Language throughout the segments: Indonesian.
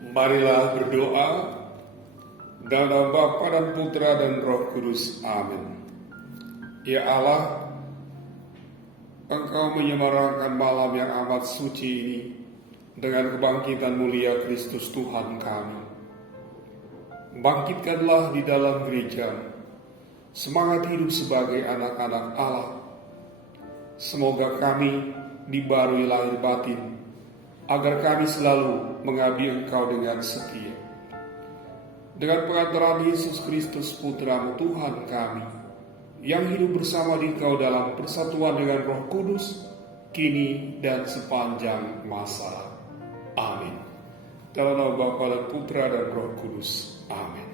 Marilah berdoa. Dalam nama Bapa dan Putra dan Roh Kudus. Amin. Ya Allah, Engkau menyemarakan malam yang amat suci ini dengan kebangkitan mulia Kristus Tuhan kami. Bangkitkanlah di dalam gereja semangat hidup sebagai anak-anak Allah. Semoga kami dibarui lahir batin, agar kami selalu mengabdi Engkau dengan setia. Dengan pengantaran Yesus Kristus Putra-Mu Tuhan kami, yang hidup bersama di Engkau dalam persatuan dengan Roh Kudus, kini dan sepanjang masa. Amin. Dalam nama Bapa dan Putra dan Roh Kudus. Amin.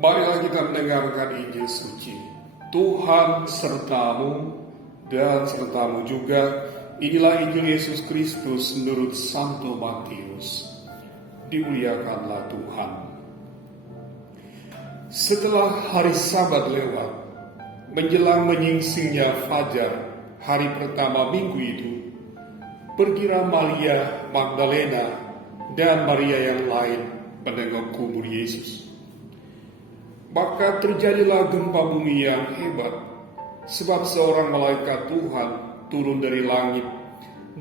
Marilah kita mendengarkan Injil suci. Tuhan sertamu dan sertamu juga. Inilah Injil Yesus Kristus menurut Santo Matius. Dimuliakanlah Tuhan. Setelah hari Sabat lewat, menjelang menyingsingnya fajar hari pertama minggu itu, pergilah Maria Magdalena dan Maria yang lain menengok kubur Yesus. Maka terjadilah gempa bumi yang hebat, sebab seorang malaikat Tuhan turun dari langit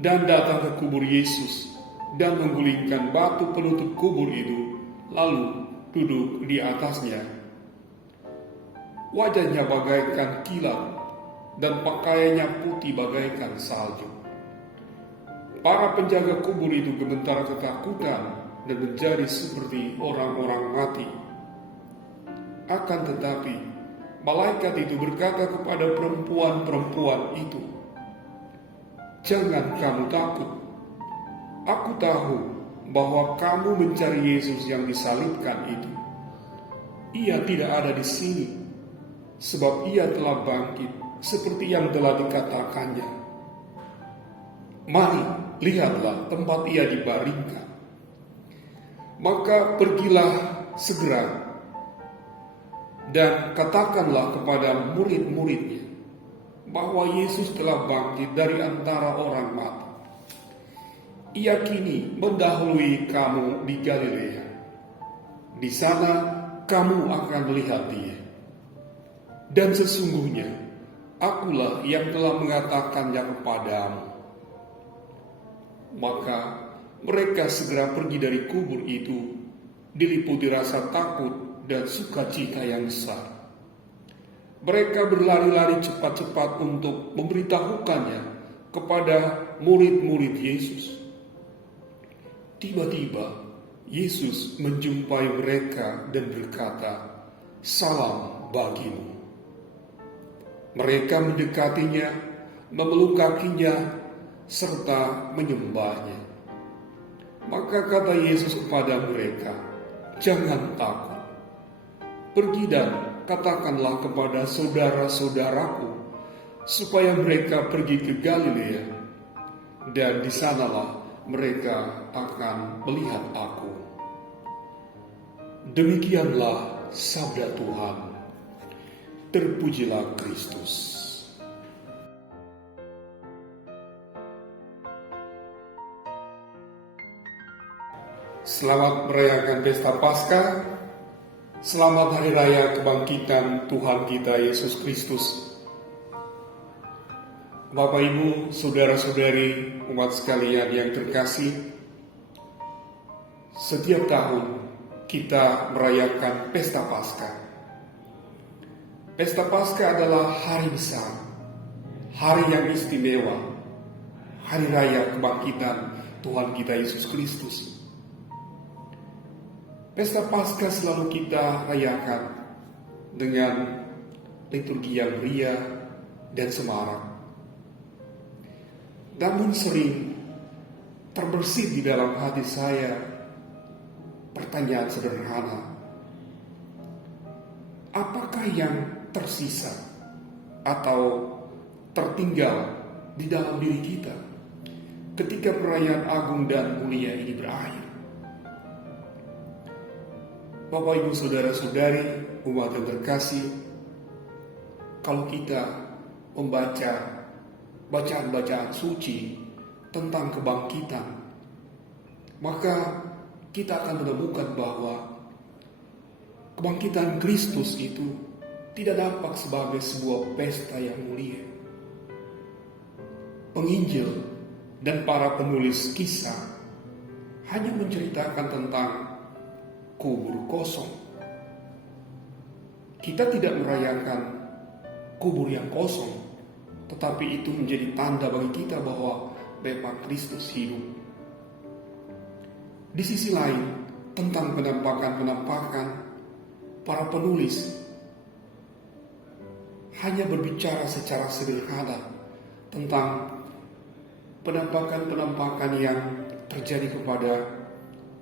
dan datang ke kubur Yesus dan menggulingkan batu penutup kubur itu, lalu duduk di atasnya. Wajahnya bagaikan kilat dan pakaiannya putih bagaikan salju. Para penjaga kubur itu gemetar ketakutan dan menjadi seperti orang-orang mati. Akan tetapi, malaikat itu berkata kepada perempuan-perempuan itu, "Jangan kamu takut. Aku tahu bahwa kamu mencari Yesus yang disalibkan itu. Ia tidak ada di sini, sebab ia telah bangkit seperti yang telah dikatakannya. Mari, lihatlah tempat ia dibaringkan. Maka pergilah segera dan katakanlah kepada murid-muridnya bahwa Yesus telah bangkit dari antara orang mati. Ia kini mendahului kamu di Galilea. Di sana kamu akan melihat dia. Dan sesungguhnya, akulah yang telah mengatakannya kepadamu." Maka mereka segera pergi dari kubur itu, diliputi rasa takut dan sukacita yang besar. Mereka berlari-lari cepat-cepat untuk memberitahukannya kepada murid-murid Yesus. Tiba-tiba Yesus menjumpai mereka dan berkata, "Salam bagimu." Mereka mendekatinya, memeluk kakinya, serta menyembahnya. Maka kata Yesus kepada mereka, "Jangan takut. Pergi dan katakanlah kepada saudara-saudaraku supaya mereka pergi ke Galilea, dan di sanalah mereka akan melihat aku." Demikianlah sabda Tuhan. Terpujilah Kristus. Selamat merayakan Pesta Paskah. Selamat Hari Raya Kebangkitan Tuhan kita Yesus Kristus. Bapak, Ibu, saudara-saudari, umat sekalian yang terkasih, setiap tahun kita merayakan Pesta Paskah. Pesta Paskah adalah hari besar, hari yang istimewa, Hari Raya Kebangkitan Tuhan kita Yesus Kristus. Pesta Paskah selalu kita rayakan dengan liturgi yang meriah dan semarak. Namun sering terbersit di dalam hati saya pertanyaan sederhana. Apakah yang tersisa atau tertinggal di dalam diri kita ketika perayaan agung dan mulia ini berakhir? Bapak, Ibu, saudara-saudari, umat yang terkasih, kalau kita membaca bacaan-bacaan suci tentang kebangkitan, maka kita akan menemukan bahwa kebangkitan Kristus itu tidak nampak sebagai sebuah pesta yang mulia. Penginjil dan para penulis kisah hanya menceritakan tentang kubur kosong. Kita tidak merayakan kubur yang kosong, tetapi itu menjadi tanda bagi kita bahwa memang Kristus hidup. Di sisi lain, tentang penampakan-penampakan, para penulis hanya berbicara secara sederhana tentang penampakan-penampakan yang terjadi kepada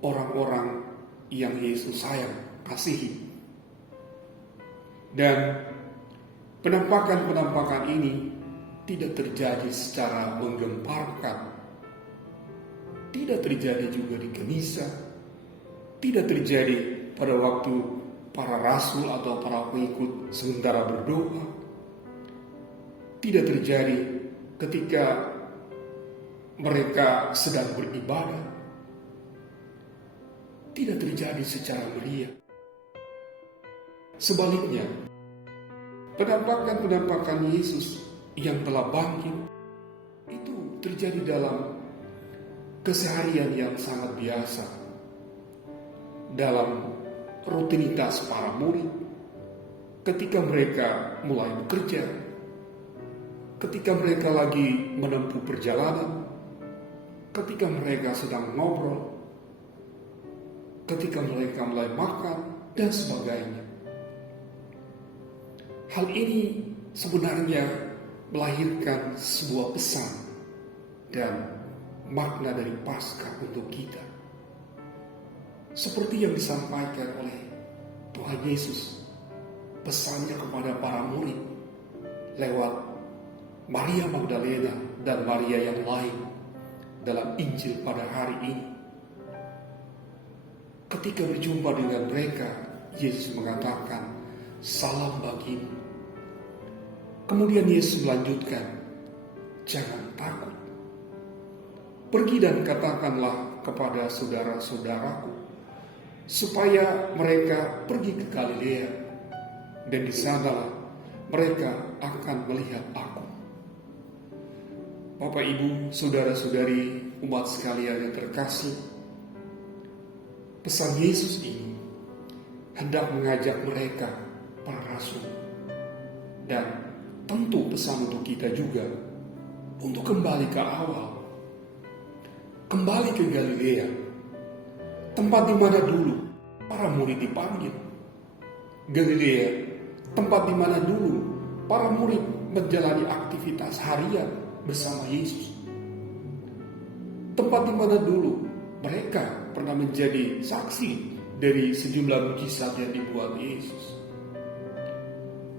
orang-orang yang Yesus sayang, kasihi. Dan penampakan-penampakan ini tidak terjadi secara menggemparkan, tidak terjadi juga di gereja, tidak terjadi pada waktu para rasul atau para pengikut sementara berdoa, tidak terjadi ketika mereka sedang beribadah, tidak terjadi secara meriah. Sebaliknya, penampakan-penampakan Yesus yang telah bangkit itu terjadi dalam keseharian yang sangat biasa, dalam rutinitas para murid ketika mereka mulai bekerja, ketika mereka lagi menempuh perjalanan, ketika mereka sedang ngobrol, ketika mereka mulai makan, dan sebagainya. Hal ini sebenarnya melahirkan sebuah pesan dan makna dari Paskah untuk kita. Seperti yang disampaikan oleh Tuhan Yesus, pesannya kepada para murid lewat Maria Magdalena dan Maria yang lain dalam Injil pada hari ini. Ketika berjumpa dengan mereka, Yesus mengatakan, "Salam bagimu." Kemudian Yesus melanjutkan, "Jangan takut. Pergi dan katakanlah kepada saudara-saudaraku supaya mereka pergi ke Galilea, dan di sanalah mereka akan melihat aku." Bapak, Ibu, saudara-saudari, umat sekalian yang terkasih, pesan Yesus ini hendak mengajak mereka, para rasul, dan tentu pesan untuk kita juga untuk kembali ke awal, kembali ke Galilea, tempat di mana dulu para murid dipanggil. Galilea, tempat di mana dulu para murid menjalani aktivitas harian bersama Yesus. Tempat di mana dulu mereka pernah menjadi saksi dari sejumlah mujizat yang dibuat Yesus.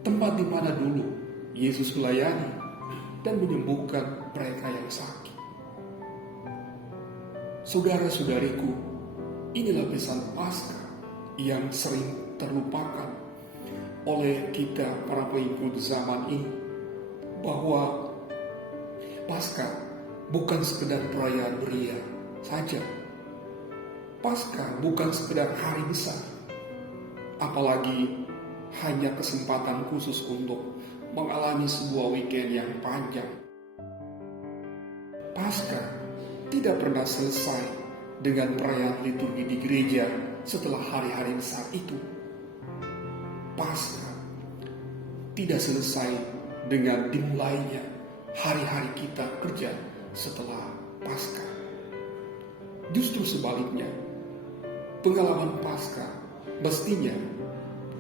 Tempat di mana dulu Yesus melayani dan menyembuhkan mereka yang sakit. Saudara-saudariku, inilah pesan Paskah yang sering terlupakan oleh kita para pengikut zaman ini, bahwa Paskah bukan sekedar perayaan meriah saja. Paskah bukan sekedar hari besar, apalagi hanya kesempatan khusus untuk mengalami sebuah weekend yang panjang. Paskah tidak pernah selesai dengan perayaan liturgi di gereja setelah hari-hari besar itu. Paskah tidak selesai dengan dimulainya hari-hari kita kerja setelah Paskah. Justru sebaliknya, pengalaman Paskah mestinya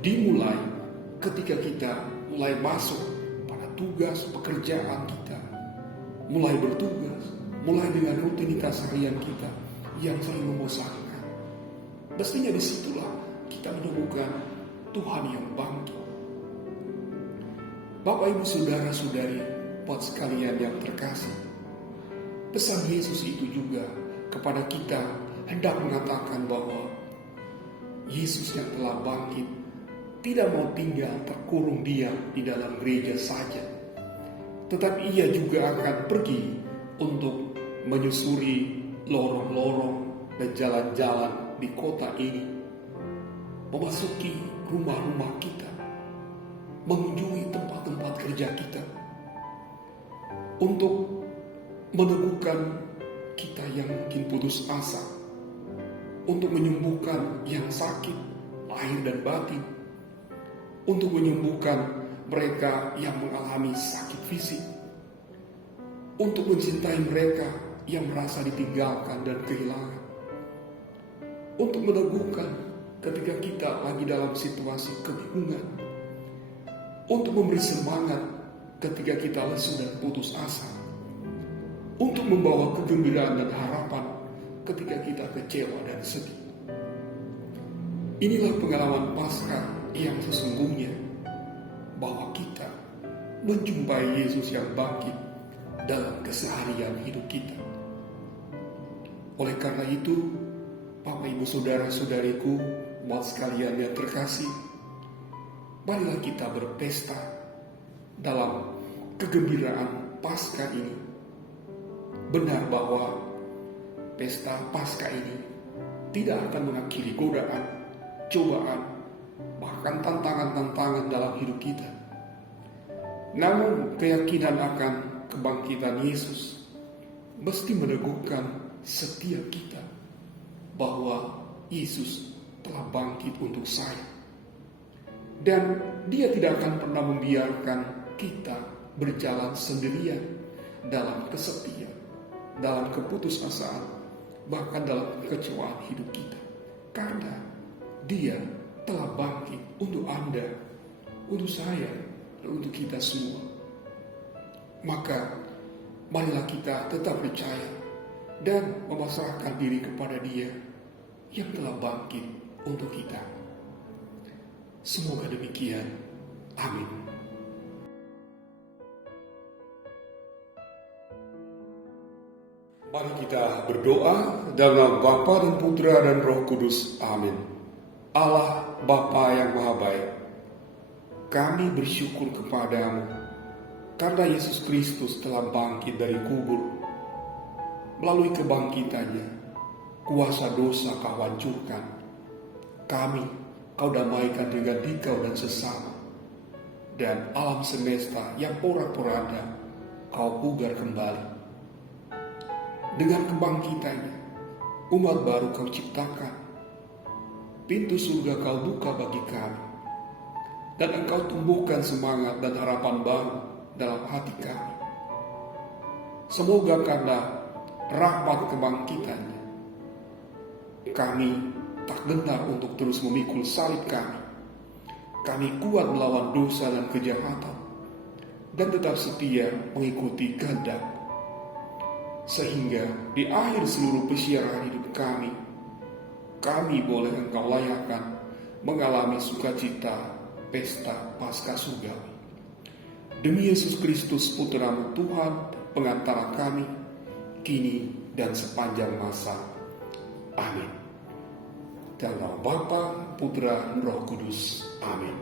dimulai ketika kita mulai masuk pada tugas pekerjaan kita, mulai bertugas, mulai dengan rutinitas harian kita yang sering membosankan. Mestinya disitulah kita menemukan Tuhan yang bangkit. Bapak, Ibu, saudara-saudari, buat sekalian yang terkasih, pesan Yesus itu juga kepada kita hendak mengatakan bahwa Yesus yang telah bangkit tidak mau tinggal terkurung diam di dalam gereja saja, tetapi ia juga akan pergi untuk menyusuri lorong-lorong dan jalan-jalan di kota ini, memasuki rumah-rumah kita, mengunjungi tempat-tempat kerja kita, untuk meneguhkan kita yang mungkin putus asa, untuk menyembuhkan yang sakit lahir dan batin, untuk menyembuhkan mereka yang mengalami sakit fisik, untuk mencintai mereka yang merasa ditinggalkan dan kehilangan, untuk meneguhkan ketika kita lagi dalam situasi kebingungan, untuk memberi semangat ketika kita lesu dan putus asa, untuk membawa kegembiraan dan harapan ketika kita kecewa dan sedih. Inilah pengalaman Paskah yang sesungguhnya, bahwa kita menjumpai Yesus yang bangkit dalam keseharian hidup kita. Oleh karena itu, Bapak Ibu Saudara-saudariku, umat sekalian yang terkasih, marilah kita berpesta dalam kegembiraan Paskah ini. Benar bahwa pesta Paskah ini tidak akan mengakhiri godaan, cobaan, bahkan tantangan-tantangan dalam hidup kita. Namun keyakinan akan kebangkitan Yesus mesti meneguhkan setiap kita bahwa Yesus telah bangkit untuk saya. Dan Dia tidak akan pernah membiarkan kita berjalan sendirian dalam kesepian, dalam keputusasaan, bahkan dalam kekecewaan hidup kita. Karena Dia telah bangkit untuk Anda, untuk saya, dan untuk kita semua. Maka marilah kita tetap percaya dan memasrahkan diri kepada Dia yang telah bangkit untuk kita. Semoga demikian. Amin. Mari kita berdoa dalam nama Bapa dan Putra dan Roh Kudus. Amin. Allah Bapa yang Maha Baik, kami bersyukur kepadamu karena Yesus Kristus telah bangkit dari kubur. Melalui kebangkitannya, kuasa dosa Kau hancurkan. Kami Kau damaikan dengan dikau dan sesama. Dan alam semesta yang porak-poranda Kau pugar kembali. Dengan kebangkitannya, umat baru Kau ciptakan. Pintu surga Kau buka bagi kami. Dan Engkau tumbuhkan semangat dan harapan baru dalam hati kami. Semoga karena rahmat kebangkitannya, kami tak gentar untuk terus memikul salib kami. Kami kuat melawan dosa dan kejahatan, dan tetap setia mengikuti kehendak. Sehingga di akhir seluruh pesiaran hidup kami boleh Engkau layakkan mengalami sukacita pesta Paskah surgawi. Demi Yesus Kristus Putra-Mu Tuhan, pengantara kami, kini dan sepanjang masa. Amin. Dalam nama Bapa, Putra, dan Roh Kudus. Amin.